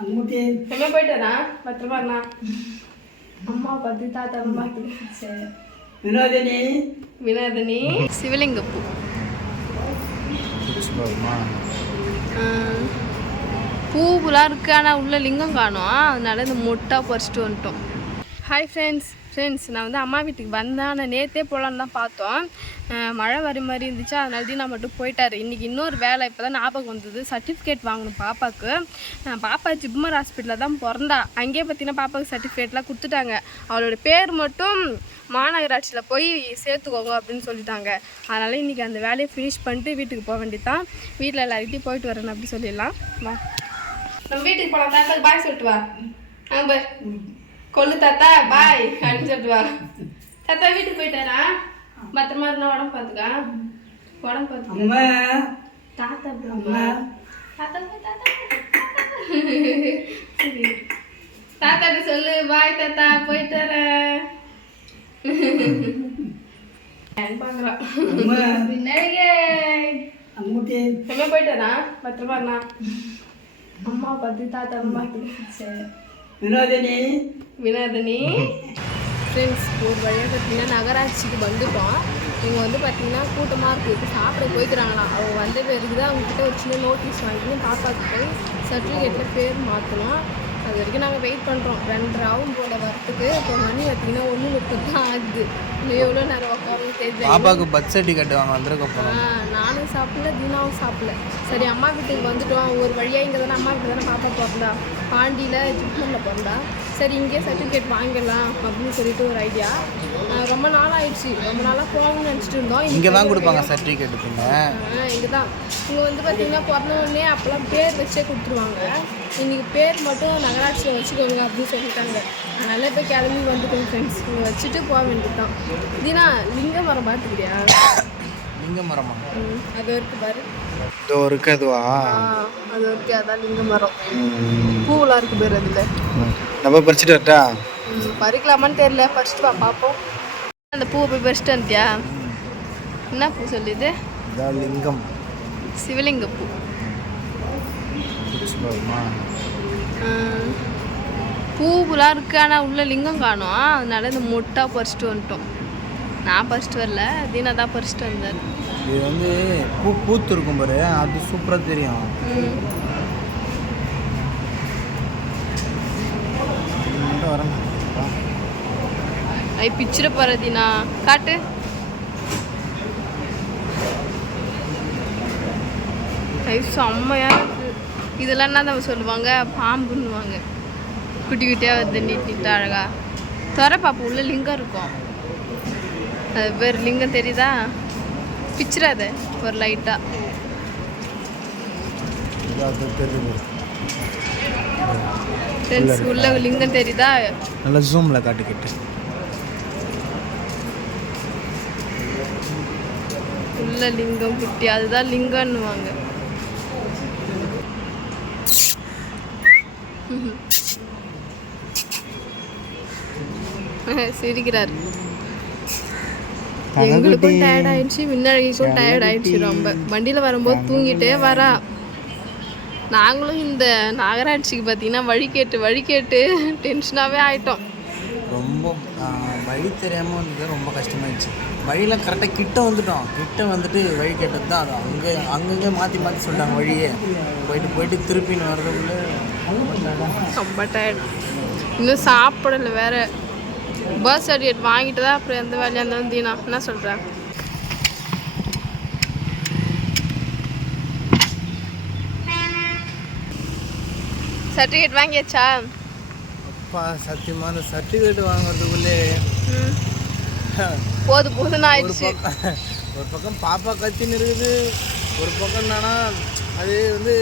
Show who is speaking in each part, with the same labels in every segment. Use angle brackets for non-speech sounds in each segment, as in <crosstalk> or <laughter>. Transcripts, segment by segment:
Speaker 1: அம்முட்டி.
Speaker 2: எங்க போயிட்டாரா? பத்திரமா இருந்தா. அம்மா பார்த்து தாத்தா பார்த்து சரி
Speaker 1: வினோதினி.
Speaker 2: வினோதினி. சிவலிங்கப்பூ. பூவெலாம் இருக்கு ஆனால் உள்ள லிங்கம் காணும். அதனால இந்த மொட்டா பறிச்சிட்டு வந்துட்டோம். ஹாய் ஃப்ரெண்ட்ஸ் ஃப்ரெண்ட்ஸ் நான் வந்து அம்மா வீட்டுக்கு வந்தேன் ஆனால் நேற்றே போகலான்னு தான் பார்த்தோம். மழை வர மாதிரி இருந்துச்சு அதனால தீனா மட்டும் போயிட்டார். இன்றைக்கி இன்னொரு வேலை இப்போ தான் ஞாபகம் வந்தது சர்டிஃபிகேட் வாங்கணும் பாப்பாவுக்கு பாப்பா ஜிப்மர் ஹாஸ்பிட்டலில் தான் பிறந்தா. அங்கேயே பார்த்தீங்கன்னா பாப்பாவுக்கு சர்டிஃபிகேட்லாம் கொடுத்துட்டாங்க. அவளோட பேர் மட்டும் மாநகராட்சியில் போய் சேர்த்துக்கோங்க அப்படின்னு சொல்லிட்டாங்க. அதனால் இன்றைக்கி அந்த வேலையை ஃபினிஷ் பண்ணிட்டு வீட்டுக்கு போக வேண்டியதான் வீட்டில் எல்லாருக்கிட்டையும் போயிட்டு வரேன் அப்படின்னு சொல்லிடலாம். வா. நம்ம வீட்டுக்கு போகலாம் பாய் சொல்லிட்டு வா. ஆ பாய் கொல்லு தாத்தா பாய் அப்படின்னு சொல்லிட்டு வா தாத்தா வீட்டுக்கு போயிட்டாரா? பத்திரமா இருந்தா உடம்பு பார்த்துக்கா? உடம்பு பார்த்துக்க? தாத்தா தாத்தா தாத்தா. தாத்தாட்ட சொல்லு. பாய் தாத்தா போயிட்டு வரேன். போயிட்டாரா பத்திரமா அம்மா பார்த்து தாத்தா பார்த்து
Speaker 1: வினோதினி.
Speaker 2: வினோதினி. ஃப்ரெண்ட்ஸ் ஒரு வழியாக பார்த்தீங்கன்னா நகராட்சிக்கு வந்துட்டோம். இங்கே வந்து பார்த்தீங்கன்னா கூட்டமாக இருக்குது இப்போ சாப்பிட போய்க்கிறாங்களாம் அவங்க வந்த பிறகு தான் அவங்கக்கிட்ட ஒரு சின்ன நோட்டீஸ் வாங்கிட்டு பாப்பாவுக்கு போய் சர்டிஃபிகேட்டில் பேர் மாற்றணும் அது வரைக்கும் நாங்கள் வெயிட் பண்ணுறோம் ரெண்டரை ஆகும் போல வரத்துக்கு இப்போ மணி பார்த்தீங்கன்னா ஒன்று முப்பது தான் ஆகுது. இன்னும் எவ்வளோ நேரம் உட்காந்து தெரியல.
Speaker 3: பாப்பாவுக்கு பர்த் சர்டிஃபிகேட் வாங்க வந்திருக்க
Speaker 2: நானும் சாப்பிடல தீனாவும் சாப்பிடல. சரி அம்மா வீட்டுக்கு வந்துட்டோம். ஒரு வழியாக இங்கே தானே அம்மா வீட்டில் தானே பாப்பா பிறந்தா பாண்டியில் ஜிப்மனில் பிறந்தா சரி இங்கேயே சர்டிஃபிகேட் வாங்கிடலாம் அப்படின்னு சொல்லிட்டு ஒரு ஐடியா ரொம்ப நாள் ஆயிடுச்சு. ரொம்ப நாளாக போகணும்னு நினச்சிட்டு இருந்தோம்.
Speaker 3: இங்கே தான் கொடுப்பாங்க சர்டிஃபிகேட்
Speaker 2: இங்கே தான் இங்கே வந்து பார்த்தீங்கன்னா பிறந்த உடனே அப்போல்லாம் பேர் வச்சே கொடுத்துருவாங்க. இன்னைக்கு பேர் மட்டும் நகராட்சியில் வச்சுக்கோங்க அப்படின்னு சொல்லிட்டாங்க. அதனால இப்போ கிளம்பி வந்துட்டோம் ஃப்ரெண்ட்ஸ் இங்கே வச்சுட்டு போக வேண்டியதுதான். தீனா லிங்க மரம் பார்த்துக்கிறியா
Speaker 3: லிங்க மரமா?
Speaker 2: அது இருக்கு பாரு.
Speaker 3: இதோ இருக்கு அதுவா?
Speaker 2: அது இருக்கு அதான் லிங்க மரம். பூவெல்லாம் இருக்கு பேர் அதில்.
Speaker 3: நம்ம பறிச்சுட்டு வரட்டா?
Speaker 2: பறிக்கலாமான்னு தெரியல. பறிச்சுட்டு வா பார்ப்போம் அந்த பூவை போய் பறிச்சுட்டு வந்துட்டியா? என்ன பூ சொல்லுது
Speaker 3: லிங்கம்.
Speaker 2: சிவலிங்க பூ. பூவெலாம் இருக்கு ஆனால் உள்ள லிங்கம் காணும். அதனால இந்த மொட்டா பறிச்சுட்டு வந்துட்டோம். நான் பறிச்சுட்டு வரல தீனா தான் பறிச்சுட்டு வந்தார்.
Speaker 3: இது வந்து பூ பூத்து இருக்கும் பாரு அது சூப்பராக தெரியும். வரேன்
Speaker 2: ஐ பிச்சிர போகிற தீனா. காட்டு. ஐ செம்மையாக இதெல்லாம் என்ன நம்ம சொல்லுவாங்க. பாம்புன்னுவாங்க. குட்டி குட்டியாக வருது நீட் நீட்டாக அழகா. துற பாப்பா உள்ள லிங்கம் இருக்கும். அது பேர் லிங்கம் தெரியுதா? பிச்சிராத ஒரு லைட்டாக ஃப்ரெண்ட்ஸ் உள்ள லிங்கம் தெரியுதா?
Speaker 3: நல்லா ஜூமில் காட்டிக்கிட்டு.
Speaker 2: உள்ள லிங்கம் குட்டி. அதுதான் லிங்கம்னுவாங்க. <laughs> சிரிக்கிறார். எங்களுக்கும் டயர்ட் ஆயிடுச்சு விண்ணழகிக்கும் டயர்ட் ஆயிடுச்சு ரொம்ப. வண்டியில் வரும்போது தூங்கிட்டே வரா. நாங்களும் இந்த நகராட்சிக்கு பார்த்தீங்கன்னா வழி கேட்டு வழி கேட்டு டென்ஷனாகவே ஆயிட்டோம்.
Speaker 3: ரொம்ப வழி தெரியாமல் வந்து ரொம்ப கஷ்டமாயிடுச்சு. வழியில் கரெக்டாக கிட்ட வந்துட்டோம். கிட்ட வந்துட்டு வழி கேட்டது தான் அது. அங்கே அங்கங்கே மாற்றி மாற்றி சொல்லிட்டாங்க வழியே. போயிட்டு போயிட்டு திருப்பின்னு வர்றதுக்குள்ளே
Speaker 2: ரொம்ப டயர்ட் இன்னும் சாப்பிடல வேற. பர்த் சர்டிஃபிகேட் வாங்கிட்டு தான் அப்புறம் எந்த வேலையாக இருந்தாலும் தீனா. என்ன சொல்கிறேன் சர்டிஃபிகேட் வாங்கியாச்சா?
Speaker 3: அப்பா சத்தியமான சர்டிஃபிகேட் வாங்குறதுக்குள்ளே.
Speaker 2: போது போதுன்னு
Speaker 3: ஒரு
Speaker 2: ஆயிடுச்சு.
Speaker 3: ஒரு பக்கம் பாப்பா கத்தின்னு இருக்குது. ஒரு பக்கம் என்னன்னா அது வந்து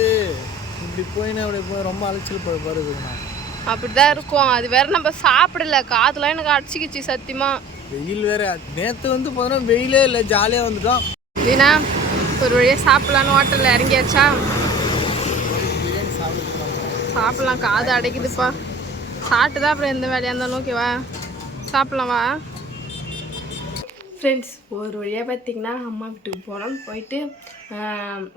Speaker 3: இப்படி போயின்னு அப்படி போய் ரொம்ப அலைச்சல் பாருதுண்ணா
Speaker 2: அப்படிதான் இருக்கும். அது வேற நம்ம சாப்பிடல. காதுலாம் எனக்கு அடிச்சுக்கிச்சு சத்தியமா.
Speaker 3: வெயில் வேற. நேற்று வந்து பார்த்தோன்னா வெயிலே இல்லை ஜாலியாக வந்துட்டோம்.
Speaker 2: தீனா ஒரு வழியாக சாப்பிடலான்னு ஹோட்டலில் இறங்கியாச்சா? சாப்பிடலாம். காது அடைக்குதுப்பா. சாப்பிட்டு தான் அப்புறம் எந்த வேலையாக இருந்தாலும் ஓகேவா சாப்பிடலாம் வா. ஃப்ரெண்ட்ஸ் ஒரு வழியாக பார்த்தீங்கன்னா அம்மா வீட்டுக்கு போனோம். போயிட்டு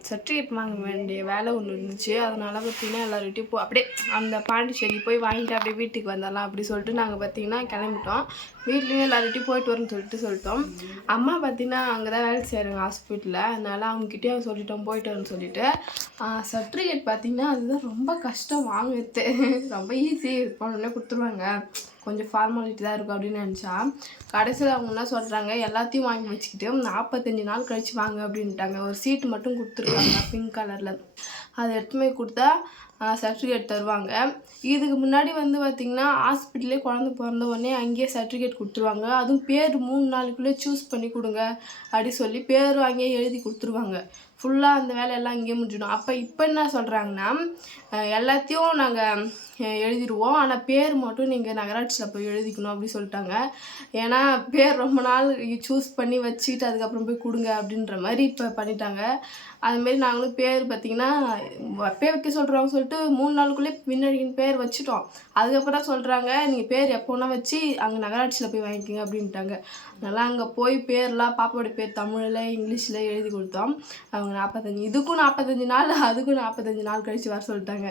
Speaker 2: சர்டிஃபிகேட் வாங்க வேண்டிய வேலை ஒன்று இருந்துச்சு. அதனால் பார்த்தீங்கன்னா எல்லார்கிட்டையும் போ அப்படியே அந்த பாண்டிச்சேரி போய் வாங்கிட்டு அப்படியே வீட்டுக்கு வந்துடலாம் அப்படி சொல்லிட்டு நாங்கள் பார்த்தீங்கன்னா கிளம்பிட்டோம். வீட்லேயும் எல்லார்கிட்டையும் போயிட்டு வரோம்னு சொல்லிட்டு சொல்லிட்டோம். அம்மா பார்த்தீங்கன்னா அங்கே தான் வேலை செய்கிறாங்க ஹாஸ்பிட்டலில் அதனால் அவங்ககிட்டயும் சொல்லிட்டோம் போயிட்டு வரேன்னு சொல்லிட்டு. சர்டிஃபிகேட் பார்த்திங்கன்னா அதுதான் ரொம்ப கஷ்டம் வாங்குறது ரொம்ப ஈஸி போனோடனே கொடுத்துருவாங்க. கொஞ்சம் ஃபார்மாலிட்டி தான் இருக்கும் அப்படின்னு நினச்சா. கடைசியில் அவங்க என்ன சொல்கிறாங்க எல்லாத்தையும் வாங்கி வச்சுக்கிட்டு நாற்பத்தஞ்சு நாள் கழிச்சு வாங்க அப்படின்ட்டாங்க. ஒரு சீட்டு மட்டும் கொடுத்துருக்காங்க பிங்க் கலரில் அதை எடுத்துமே கொடுத்தா சர்டிஃபிகேட் தருவாங்க. இதுக்கு முன்னாடி வந்து பார்த்திங்கன்னா ஹாஸ்பிட்டலே குழந்த பிறந்த உடனே அங்கேயே சர்டிஃபிகேட் கொடுத்துருவாங்க. அதுவும் பேர் மூணு நாளுக்குள்ளே சூஸ் பண்ணி கொடுங்க அப்படி சொல்லி பேர் அங்கேயே எழுதி கொடுத்துருவாங்க. ஃபுல்லாக அந்த வேலையெல்லாம் இங்கேயே முடிஞ்சிடும். அப்போ இப்போ என்ன சொல்கிறாங்கன்னா எல்லாத்தையும் நாங்கள் எழுதிடுவோம். ஆனால் பேர் மட்டும் நீங்கள் நகராட்சியில் போய் எழுதிக்கணும் அப்படின்னு சொல்லிட்டாங்க. ஏன்னா பேர் ரொம்ப நாள் சூஸ் பண்ணி வச்சுட்டு அதுக்கப்புறம் போய் கொடுங்க அப்படின்ற மாதிரி இப்போ பண்ணிட்டாங்க. அதுமாரி நாங்களும் பேர் பார்த்திங்கன்னா பேர் வைக்க சொல்கிறோம் சொல்லிட்டு மூணு நாளுக்குள்ளே விண்ணடிக்கின் பேர் வச்சுட்டோம். அதுக்கப்புறம் சொல்கிறாங்க நீங்கள் பேர் எப்போனா வச்சு அங்கே நகராட்சியில் போய் வாங்கிக்கோங்க அப்படின்ட்டாங்க. அதனால் அங்கே போய் பேர்லாம் பாப்பாவோட பேர் தமிழில் இங்கிலீஷில் எழுதி கொடுத்தோம். அவங்க நாற்பத்தஞ்சு இதுக்கும் நாற்பத்தஞ்சு நாள் அதுக்கும் நாற்பத்தஞ்சு நாள் கழித்து வர சொல்லிட்டாங்க.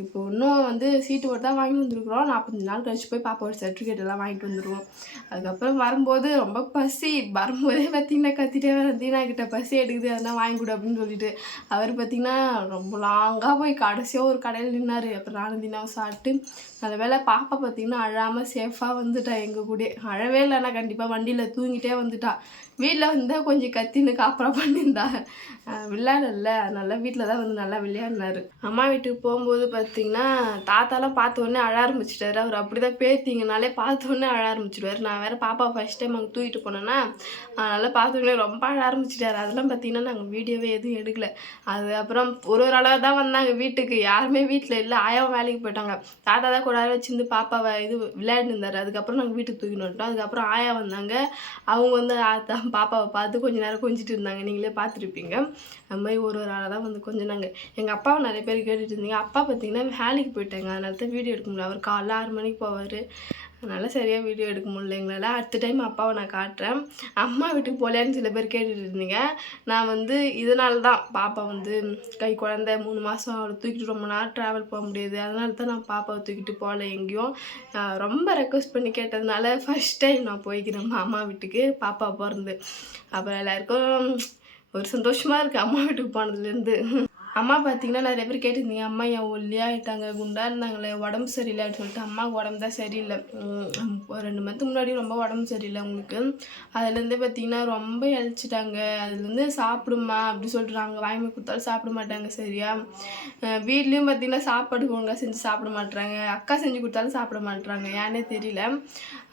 Speaker 2: இப்போ இன்னும் வந்து சீட்டு போட்டு தான் வாங்கி வந்துருக்குறோம். நாற்பத்தஞ்சு நாள் கழிச்சு போய் பாப்பாவோட சர்டிஃபிகேட் எல்லாம் வாங்கிட்டு வந்துடுவோம் அதுக்கப்புறம் வரும்போது ரொம்ப பசி. வரும்போதே பார்த்தீங்கன்னா கத்திட்டே வர தீனா கிட்ட பசி எடுக்குது. அதெல்லாம் வாங்கி கொடு அப்படின்னு சொல்லிட்டு அவர் பார்த்தீங்கன்னா ரொம்ப லாங்காக போய் கடைசியாக ஒரு கடையில் நின்னார். அப்புறம் நானும் தினம் சாப்பிட்டு நல்ல வேளை பாப்பா பார்த்தீங்கன்னா அழாமல் சேஃபாக வந்துட்டா எங்கள் கூட அழவே இல்லைன்னா கண்டிப்பாக வண்டியில் தூங்கிட்டே வந்துட்டா. வீட்டில் வந்தால் கொஞ்சம் கத்தின்னு காப்பரா பண்ணியிருந்தா. விளையாடல. அதனால வீட்டில் தான் வந்து நல்லா விளையாடினாரு. அம்மா வீட்டுக்கு போகும்போது பார்த்தீங்கன்னா தாத்தாலாம் பார்த்த உடனே அழ ஆரம்பிச்சிட்டாரு. அவர் அப்படி தான் பேத்திங்கனாலே பார்த்த உடனே அழ ஆரம்பிச்சிடுவார் நான் வேறு பாப்பா ஃபஸ்ட் டைம் அங்கே தூக்கிட்டு போனேன்னா அதனால் பார்த்த உடனே ரொம்ப அழ ஆரம்பிச்சிட்டாரு. அதெல்லாம் பார்த்தீங்கன்னா நாங்கள் வீடியோவே எதுவும் எடுக்கல. அது அப்புறம் ஒரு ஒரு அளவு தான் வந்தாங்க வீட்டுக்கு. யாருமே வீட்டில் இல்லை. ஆயாவும் வேலைக்கு போயிட்டாங்க. தாத்தா தான் கூட வச்சிருந்து பாப்பாவை இது விளையாடிட்டு இருந்தார். அதுக்கப்புறம் நாங்கள் வீட்டுக்கு தூக்கிட்டு வந்துட்டோம். அதுக்கப்புறம் ஆயா வந்தாங்க. அவங்க வந்து ஆத்தா பாப்பாவை பார்த்து கொஞ்சம் நேரம் கொஞ்சிட்டு இருந்தாங்க. நீங்களே பார்த்துருப்பீங்க. அது மாதிரி ஒரு ஒரு ஆளாக தான் வந்து கொஞ்சம் நாங்கள் எங்கள் அப்பாவை நிறைய பேர் கேட்டுட்டு இருந்தீங்க. அப்பா பார்த்தீங்கன்னா வேலைக்கு போயிட்டேங்க. அதனால தான் வீடியோ எடுக்க முடியல. அவர் காலைல ஆறு மணிக்கு போவார். அதனால் சரியாக வீடியோ எடுக்க முடியல எங்களால். அடுத்த டைம் அப்பாவை நான் காட்டுறேன். அம்மா வீட்டுக்கு போகலையான்னு சில பேர் கேட்டுட்டு இருந்தீங்க. நான் வந்து இதனால தான் பாப்பா வந்து கை குழந்தை மூணு மாதம் அவளை தூக்கிட்டு ரொம்ப நேரம் ட்ராவல் போக முடியாது. அதனால தான் நான் பாப்பாவை தூக்கிட்டு போகல எங்கேயும் நான் ரொம்ப ரெக்வஸ்ட் பண்ணி கேட்டதுனால ஃபஸ்ட் டைம் நான் போய்க்கிறேன் அம்மா வீட்டுக்கு பாப்பா பிறந்து. அப்புறம் எல்லாருக்கும் ஒரு சந்தோஷமாக இருக்குது அம்மா வீட்டுக்கு போனதுலேருந்து அம்மா பார்த்தீங்கன்னா நிறைய பேர் கேட்டிருந்தீங்க அம்மா என் ஒல்லியாகிட்டாங்க குண்டாக இருந்தாங்களே உடம்பு சரியில்லை அப்படின்னு சொல்லிட்டு. அம்மாவுக்கு உடம்பு தான் சரியில்லை. ஒரு ரெண்டு மந்த்து முன்னாடி ரொம்ப உடம்பு சரியில்லை உங்களுக்கு அதுலேருந்தே பார்த்தீங்கன்னா ரொம்ப இழைச்சிட்டாங்க அதுலேருந்து சாப்பிடுமா அப்படி சொல்லிட்டு நாங்கள் வாங்கி கொடுத்தாலும் சாப்பிட மாட்டாங்க சரியா? வீட்லேயும் பார்த்தீங்கன்னா சாப்பாடு ஒழுங்கா செஞ்சு சாப்பிட மாட்டுறாங்க அக்கா செஞ்சு கொடுத்தாலும் சாப்பிட மாட்டுறாங்க ஏன்னே தெரியல.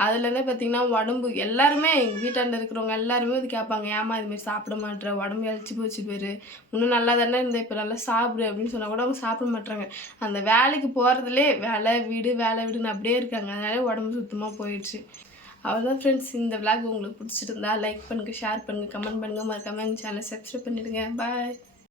Speaker 2: அதுலேருந்தே பார்த்தீங்கன்னா உடம்பு எல்லாருமே எங்கள் வீட்டாண்ட இருக்கிறவங்க எல்லாருமே வந்து கேட்பாங்க ஏமா இதுமாரி சாப்பிட மாட்டேற உடம்பு இழைச்சி போச்சு பேர். இன்னும் நல்லா தானே இருந்தேன் இப்போ நல்லா சாப்பிடு அப்படின்னு சொன்னால் கூட அவங்க சாப்பிட மாட்றாங்க. அந்த வேலைக்கு போகிறதுலே வேலை வீடு வேலை வீடுன்னு அப்படியே இருக்காங்க. அதனால உடம்பு சுத்தமாக போயிடுச்சு. அவ்வளோதான் ஃப்ரெண்ட்ஸ் இந்த விளாக் உங்களுக்கு பிடிச்சிருந்தா லைக் பண்ணுங்கள் ஷேர் பண்ணுங்கள் கமெண்ட் பண்ணுங்கள் மறக்காமல் எங்கள் சேனல் சப்ஸ்கிரைப் பண்ணிவிடுங்க பாய்